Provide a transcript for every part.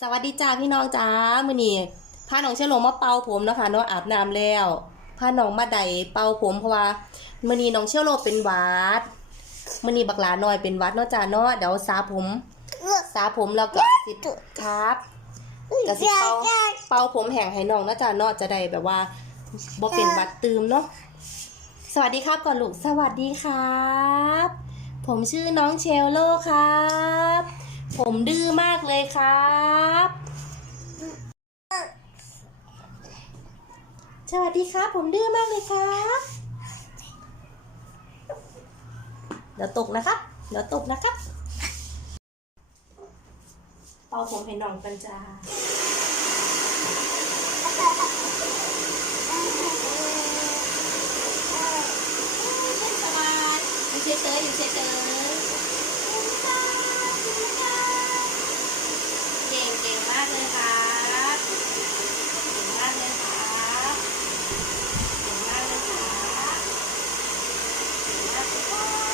สวัสดีจ้าพี่น้องจ้ามื้อนี้พาน้องเชลโลมาเป่าผมนะคะเนาะอาบน้ำแล้วพาน้องมาไดเป่าผมเพราะว่ามื้อนี้น้องเชลโลเป็นวัดมื้อนี้บักหลาน้อยเป็นวัดเนาะจ้าเนาะเดี๋ยวสาผมสาผมแล้วก็สิครับก็สิเป่าเป่าผมแห้งให้น้องเนาะจ้าเนาะจะได้แบบว่าบ่เป็นวัดตืมเนาะสวัสดีครับก่อนลูกสวัสดีครับ ผมชื่อน้องเชลโลครับ ผมดื้อมากเลยครับ สวัสดีครับ ผมดื้อมากเลยครับ เดี๋ยวตกนะครับ เดี๋ยวตกนะครับเป่าผมให้น้องกันจ้าเฉยๆอยู่เฉยๆเก่งเก่งมากเลยครับเก่งมากเลยครับเก่งมากเลยครับเก่งมากเลยครับ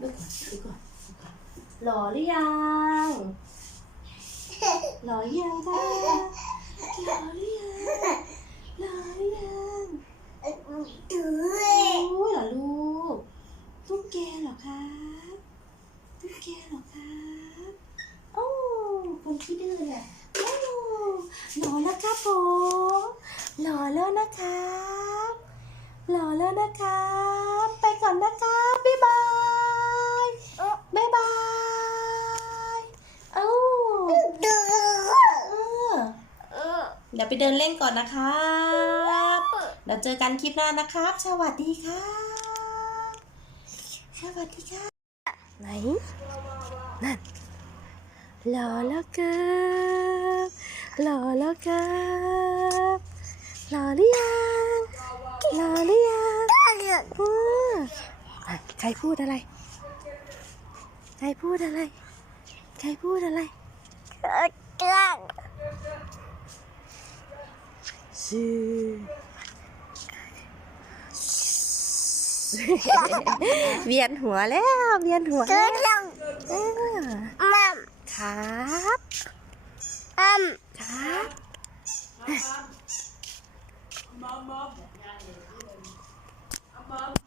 ดูก่อนดูก่อนดูก่อน หล่อหรือยังหล่อหรือยังคะหล่อหรือยังหล่อหรือยังโอ้ยเหรอลูกตุ๊กแกเหรอครับตุ๊กแกเหรอครับโอ้คนที่ดื้อเนี่ยโอ้หล่อแล้วครับผมหล่อแล้วนะครับหล่อแล้วนะครับ ไปก่อนนะครับบ๊ายบายบ๊ายบายเอ้าเออเดี๋ยวไปเดินเล่นก่อนนะครับเดี๋ยวเจอกันคลิปหน้านะครับ สวัสดีครับสวัสดีครับไหน นั่นหล่อแล้วครับหล่อแล้วครับหล่อหรือยังหล่อหรือยังอืมอะใครพูดอะไร ใครพูดอะไร ใครพูดอะไรชื่อ เวียนหัวแล้วเวียนหัวแล้วเออครับครับ